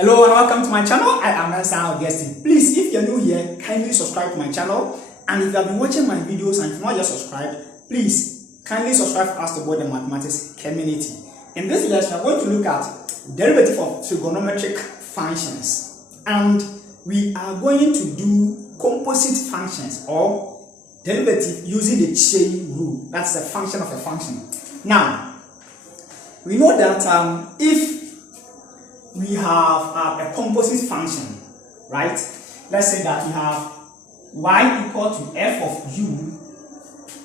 Hello and welcome to my channel. I am Nelson Augustine. Please, if you're new here, kindly subscribe to my channel. And if you have been watching my videos and if not just subscribed, please kindly subscribe for us to build the mathematics community. In this lesson, we're going to look at derivative of trigonometric functions, and we are going to do composite functions or derivative using the chain rule. That's a function of a function. Now, we know that if we have a composite function, right? Let's say that we have y equal to f of u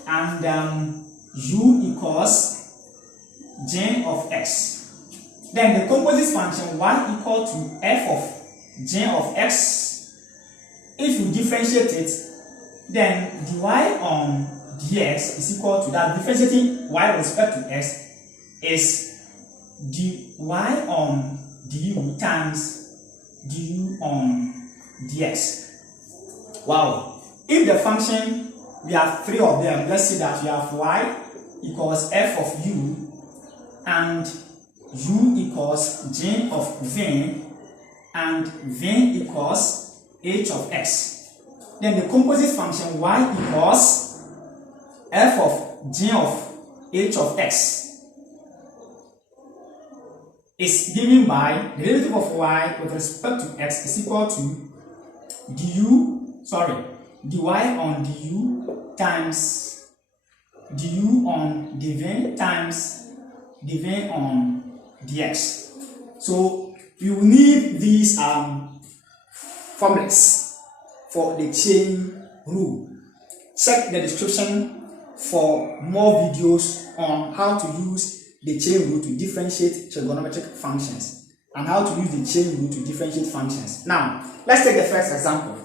and u equals j of x. Then the composite function y equal to f of j of x, if you differentiate it, then dy on dx is equal to that. Differentiating y with respect to x is dy on du times du on dx. Wow. If the function, we have three of them, let's say that we have y equals f of u and u equals j of v and v equals h of x. Then the composite function y equals f of j of h of x is given by the derivative of y with respect to x is equal to dy on du times du on dv times dv on dx. So we will need these formulas for the chain rule. Check the description for more videos on how to use the chain rule to differentiate trigonometric functions and how to use the chain rule to differentiate functions. Now, let's take the first example.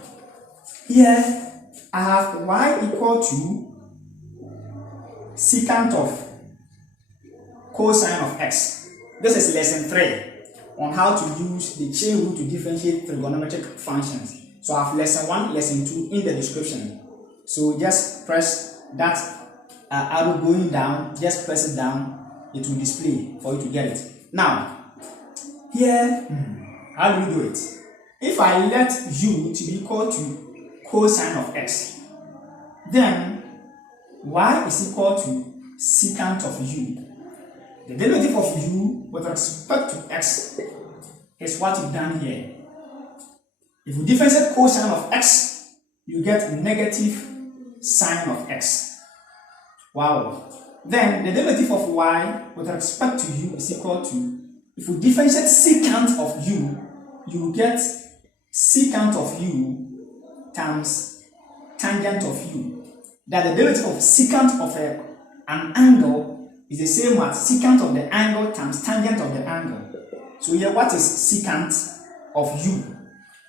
Here, I have y equal to secant of cosine of x. This is lesson 3 on how to use the chain rule to differentiate trigonometric functions. So I have lesson 1, lesson 2 in the description. So just press that arrow going down, just press it down. It will display for you to get it. Now, here, how do we do it? If I let u to be equal to cosine of x, then y is equal to secant of u. The derivative of u with respect to x is what we've done here. If you differentiate cosine of x, you get negative sine of x. Wow. Then the derivative of y with respect to u is equal to, if we differentiate secant of u, you will get secant of u times tangent of u. That the derivative of secant of an angle is the same as secant of the angle times tangent of the angle. So here, what is secant of u?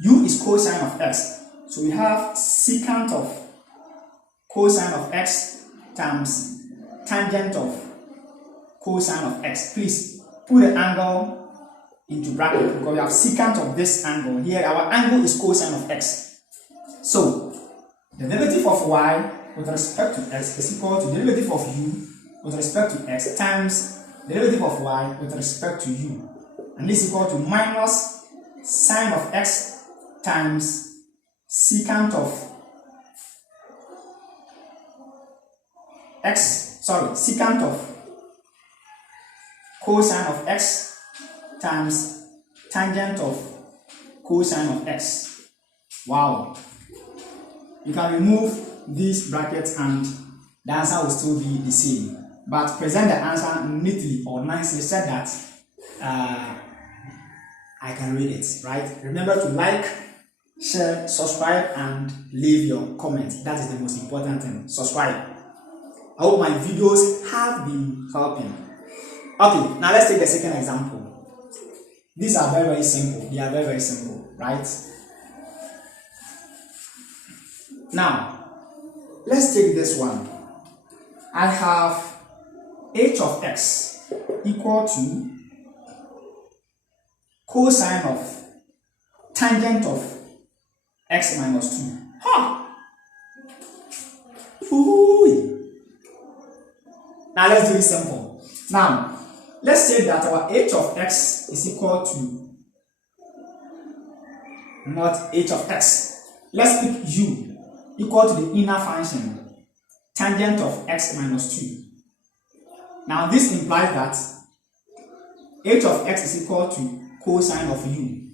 U is cosine of x. So we have secant of cosine of x times tangent of cosine of x. Please put the angle into bracket because we have secant of this angle. Here our angle is cosine of x. So the derivative of y with respect to x is equal to the derivative of u with respect to x times the derivative of y with respect to u. And this is equal to minus sine of x times secant of secant of cosine of x times tangent of cosine of x. Wow. You can remove these brackets and the answer will still be the same. But present the answer neatly or nicely so that I can read it, right? Remember to like, share, subscribe, and leave your comment. That is the most important thing. Subscribe. I hope my videos have been helping. Okay, now let's take the second example. These are very, very simple. They are very, very simple, right? Now, let's take this one. I have h of x equal to cosine of tangent of x minus 2. Ha! Ooh. Now let's do it simple. Now, let's say that our h of x is equal to not h of x. Let's pick u equal to the inner function, tangent of x minus 2. Now this implies that h of x is equal to cosine of u.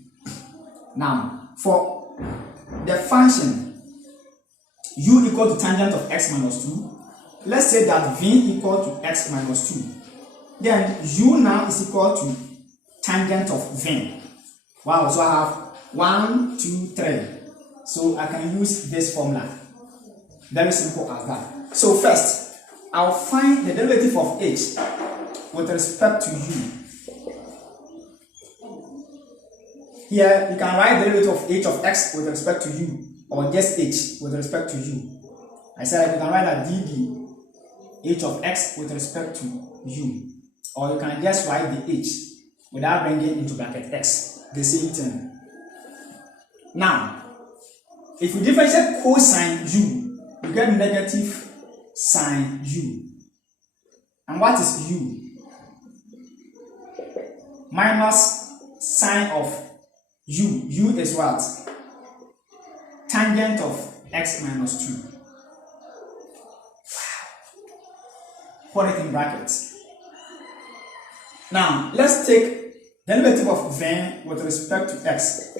Now, for the function u equal to tangent of x minus 2, let's say that v equal to x minus 2. Then u now is equal to tangent of v. Wow, so I have 1, 2, 3. So I can use this formula. Very simple as that. So first, I'll find the derivative of h with respect to u. Here, you can write the derivative of h of x with respect to u, or just h with respect to u. I said you can write that dd h of x with respect to u, or you can just write the h without bringing into bracket x, the same thing. Now, if we differentiate cosine u, you get negative sine u. And what is u? Minus sine of u. U is what? Tangent of x minus 2. Put it in brackets. Now, let's take derivative of v with respect to x.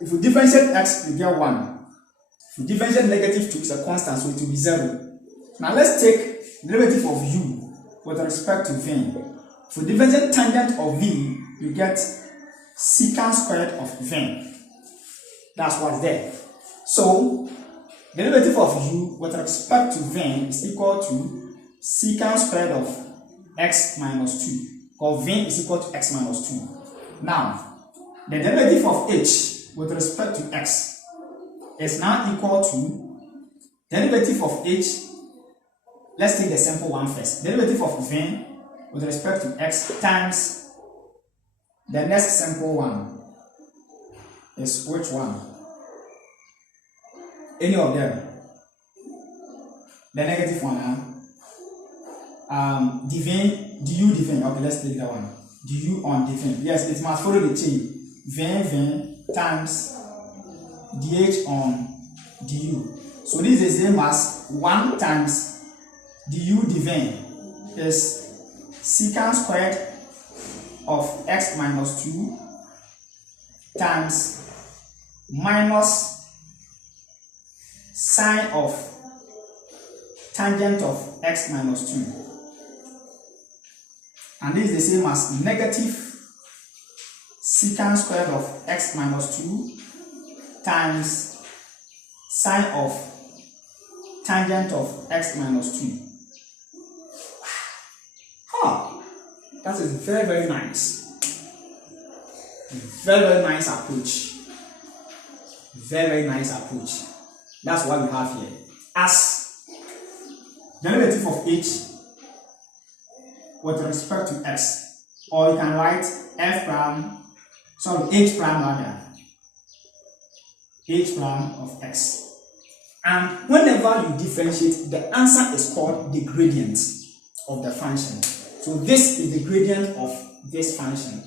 If we differentiate x, we get 1. If we differentiate negative 2, it's a constant, so it will be 0. Now, let's take derivative of u with respect to v. If we differentiate tangent of v, you get secant squared of v. That's what's there. So, derivative of u with respect to v is equal to secant squared of x minus 2, or v is equal to x minus 2. Now, the derivative of h with respect to x is now equal to derivative of h. Let's take the simple one first. Derivative of v with respect to x times the next simple one is which one? Any of them. The negative one, du divine. Okay, let's take that one. Du on divine. Yes, it must follow the chain. V times dh on du. So this is the same as 1 times du divine is secant squared of x minus 2 times minus sine of tangent of x minus 2. And this is the same as negative secant squared of x minus 2 times sine of tangent of x minus 2. That is very, very nice. Very, very nice approach. Very, very nice approach. That's what we have here. As derivative of h with respect to x, or you can write h prime rather, h prime of x. And whenever you differentiate, the answer is called the gradient of the function. So this is the gradient of this function.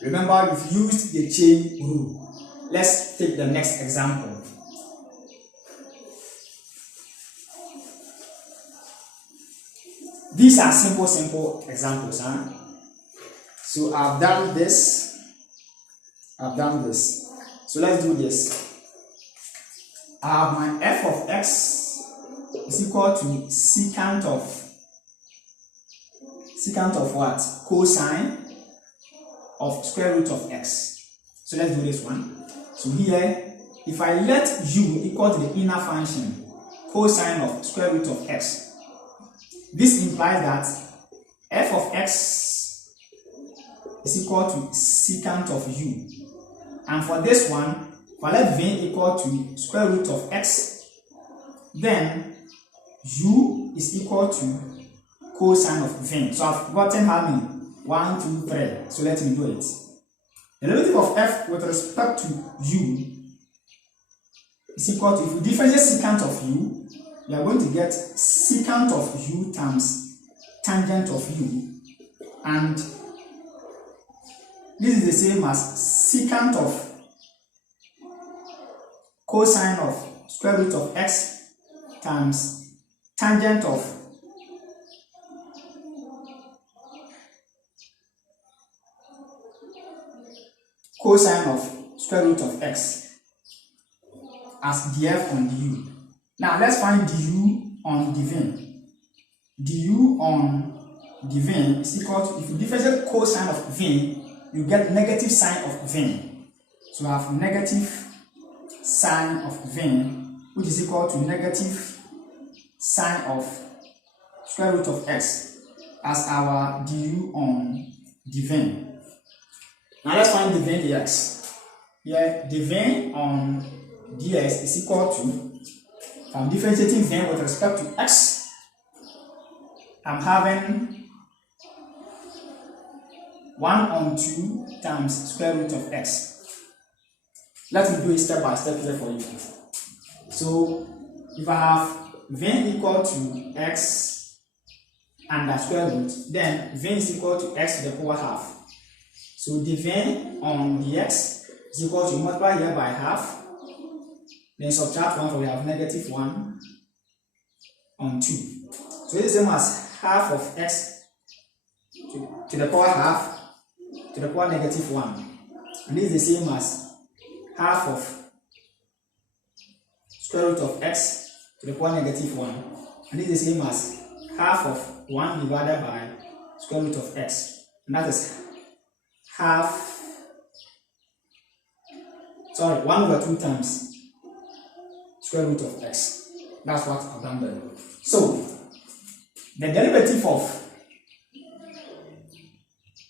Remember, we've used the chain rule. Let's take the next example. These are simple examples. So I've done this. So let's do this. I have my f of x is equal to secant of what? Cosine of square root of x. So let's do this one. So here, if I let u equal to the inner function, cosine of square root of x, this implies that f of x is equal to secant of u. And for this one, if I let v equal to square root of x, then u is equal to cosine of v. So I've gotten how many? 1, 2, 3. So let me do it. The derivative of f with respect to u is equal to, if we differentiate secant of u, we are going to get secant of u times tangent of u. And this is the same as secant of cosine of square root of x times tangent of cosine of square root of x as df on du. Now let's find du on divin. Du on divin is equal to, if you differentiate cosine of vin, you get negative sine of vin. So we have negative sine of vin, which is equal to negative sine of square root of x as our du on divin. Now let's find divin dx. Here, divin on dx is equal to, if I'm differentiating vin with respect to x, I'm having 1 on 2 times square root of x. Let me do it step by step here for you. So if I have vin equal to x under square root, then vin is equal to x to the power half. So divin on dx is equal to, multiply here by half, then subtract 1, so we have negative 1 on 2. So it is the same as half of x to the power half to the power negative 1. And this is the same as half of square root of x to the power negative 1. And this is the same as half of 1 divided by square root of x. And that is half, 1 over 2 times square root of x. That's what I've done there. So the derivative of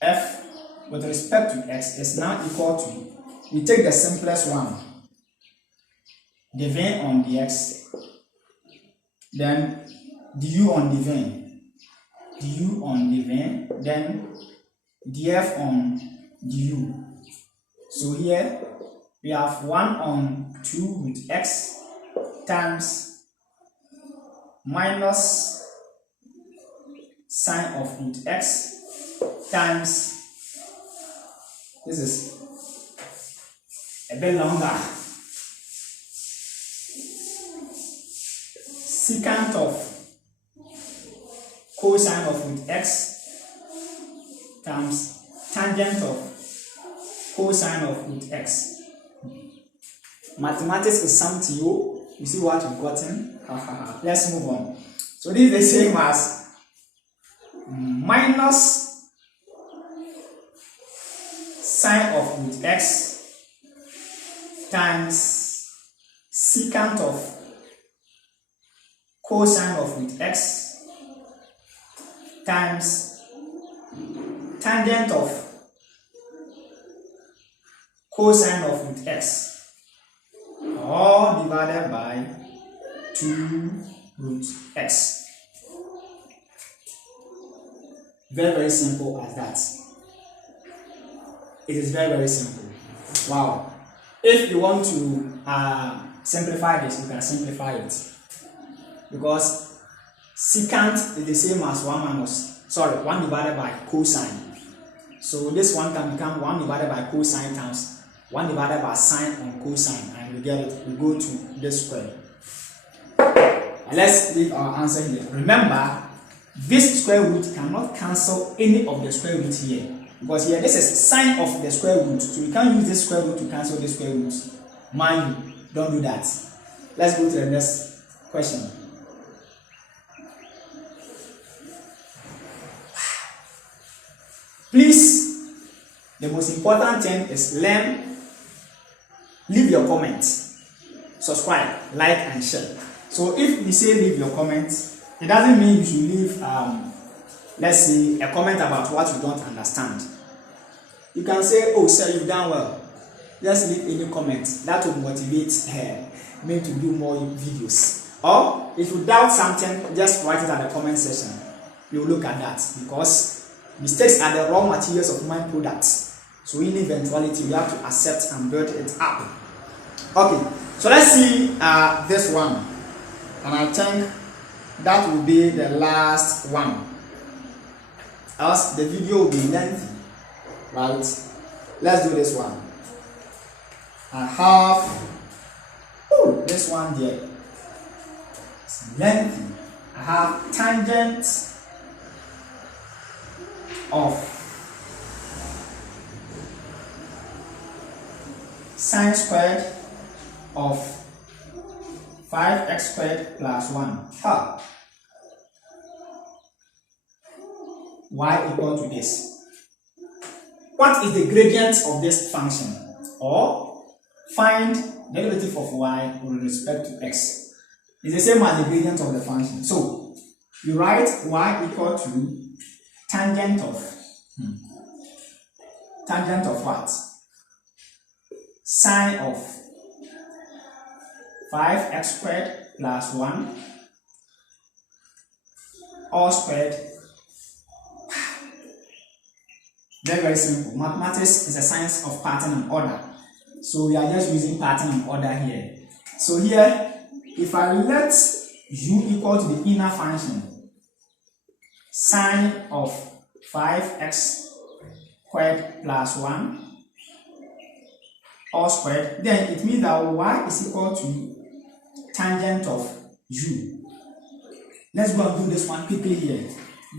f with respect to x is now equal to, we take the simplest one, divin on dx, then du on divin, then df on du. So here we have 1 on 2 root x times minus sine of root x times, this is a bit longer, secant of cosine of root x times tangent of cosine of root x. Mathematics is something you see what we've gotten. Let's move on. So this is the same as minus sine of root x times secant of cosine of root x times tangent of cosine of root x, all divided by 2 root x. Very, very simple as that. It is very, very simple. Wow. If you want to simplify this, you can simplify it. Because secant is the same as 1 divided by cosine. So this one can become 1 divided by cosine times 1 divided by sine on cosine, and we get it. We go to this square. And let's leave our answer here. Remember, this square root cannot cancel any of the square root here, because here this is sine of the square root, so we can't use this square root to cancel this square root. Mind you, don't do that. Let's go to the next question. Please, the most important thing is leave your comments, subscribe, like and share. So if we say leave your comments, it doesn't mean you should leave let's say a comment about what you don't understand. You can say, oh sir, you've done well. Just leave any comment. That will motivate me to do more videos. Or if you doubt something, just write it at the comment section. You'll look at that, because mistakes are the raw materials of my products. So in eventuality, we have to accept and build it up. Okay, so let's see this one. And I think that will be the last one. Else the video will be lengthy, right? Let's do this one. I have This one there is lengthy. I have tangent of sine squared of 5x squared plus 1. Y equal to this. What is the gradient of this function? Or find derivative of y with respect to x. It's the same as the gradient of the function. So you write y equal to tangent of what? Sine of 5x squared plus 1 all squared. Very, very simple. Mathematics is a science of pattern and order. So we are just using pattern and order here. So here, if I let u equal to the inner function, sine of 5x squared plus 1 all squared, then it means that y is equal to tangent of u. Let's go and do this one quickly here.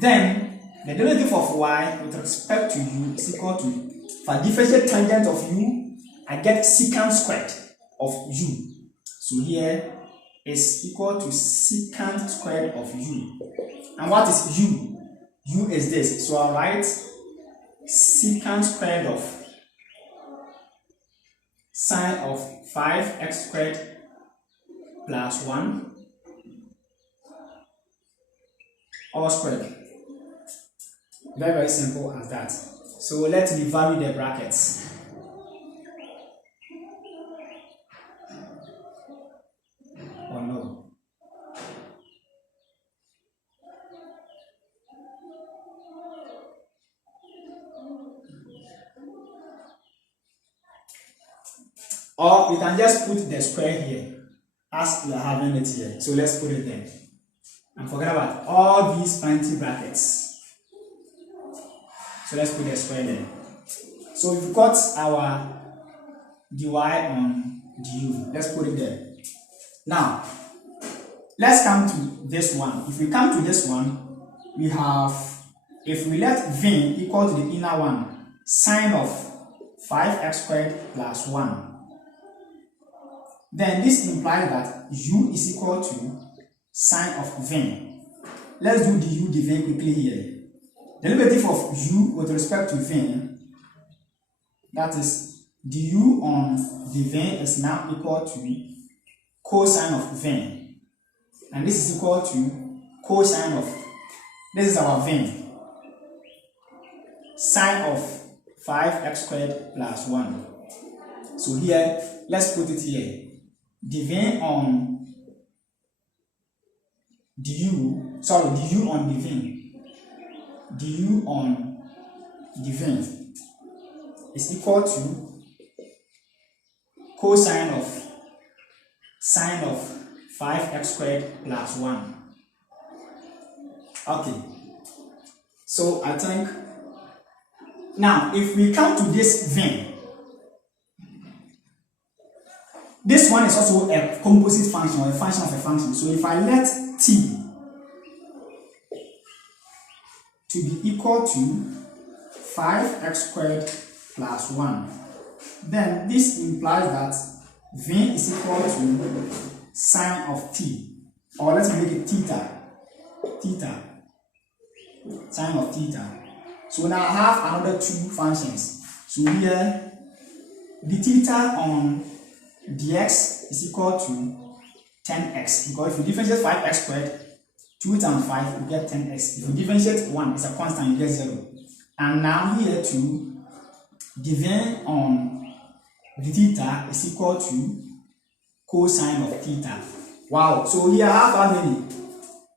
Then the derivative of y with respect to u is equal to, if I differentiate tangent of u, I get secant squared of u. So here is equal to secant squared of u. And what is u? U is this. So I'll write secant squared of sine of 5x squared plus 1 all squared. Very, very simple as that. So let me vary the brackets. Or no. Or we can just put the square here as we are having it here. So let's put it there. And forget about all these fancy brackets. So let's put the square there. So we've got our dy on du. Let's put it there. Now, let's come to this one. If we come to this one, we have, if we let v equal to the inner one, sine of 5x squared plus 1, then this implies that u is equal to sine of v. Let's do du dv quickly here. The derivative of u with respect to v, that is du on dv, is now equal to cosine of v. And this is equal to cosine of, this is our v, sine of 5x squared plus 1. So here, let's put it here. dv on du on dv is equal to cosine of sine of 5x squared plus 1. Okay, so I think now if we come to this v, this one is also a composite function or a function of a function. So if I let t to be equal to 5x squared plus 1, then this implies that v is equal to sine of t, or let's make it theta, sine of theta. So now I have another two functions. So here the theta on dx is equal to 10x, because if you differentiate 5x squared, 2 times 5, you get 10x. If you differentiate 1, it's a constant, you get 0. And now here too, dv on the theta is equal to cosine of theta. Wow, so here I have how many?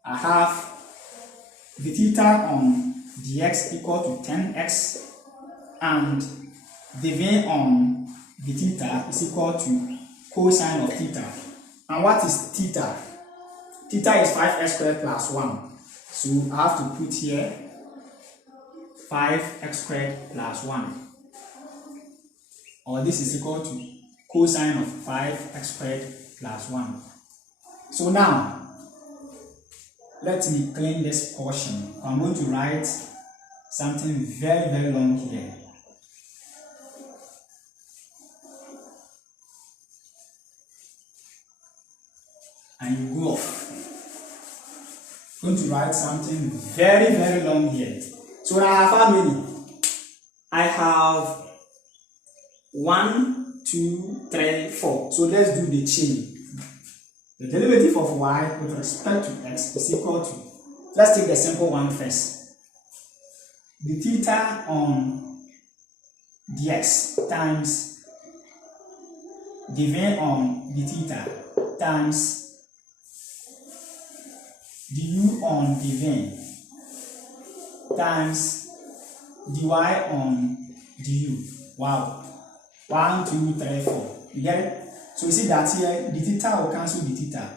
I have the theta on dx equal to 10x, and dv on the theta is equal to cosine of theta. And what is theta? Theta is 5x squared plus 1. So I have to put here 5x squared plus 1. Or this is equal to cosine of 5x squared plus 1. So now, let me clean this portion. I'm going to write something very, very long here. And you go off. I'm going to write something very, very long here. So I have how many? I have 1, 2, 3, 4. So let's do the chain. The derivative of y with respect to x is equal to, let's take the simple one first. The theta on dx times dv on the theta times du on dv times dy on du. Wow. 1, 2, 3, 4. You get it? So you see that here, the theta will cancel the theta,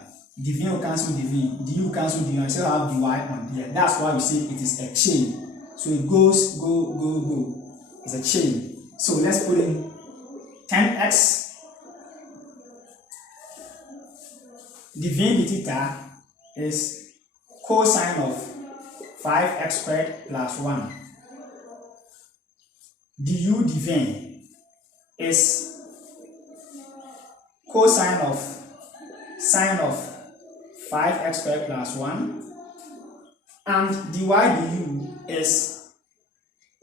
dv will cancel dv, du will cancel du, and still have dy on here. That's why you see it is a chain. So it goes, go, go, go. It's a chain. So let's put in tanx dv theta is cosine of 5x squared plus 1. Du dv is cosine of sine of 5x squared plus 1, and dy du is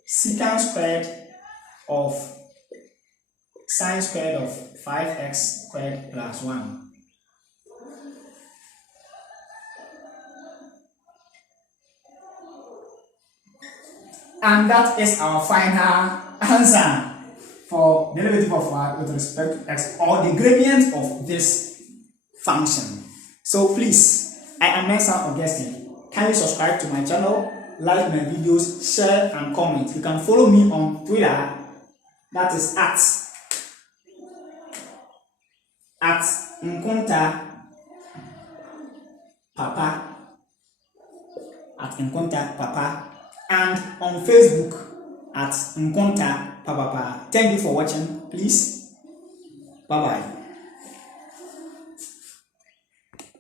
secant squared of sine squared of 5x squared plus 1. And that is our final answer for derivative of y with respect to x, or the gradient of this function. So please, I am Mensa Augustine. Kindly subscribe to my channel, like my videos, share and comment. You can follow me on Twitter, that is at Nkonta Papa, and on Facebook at Nkonta Papa. Thank you for watching. Please, bye bye.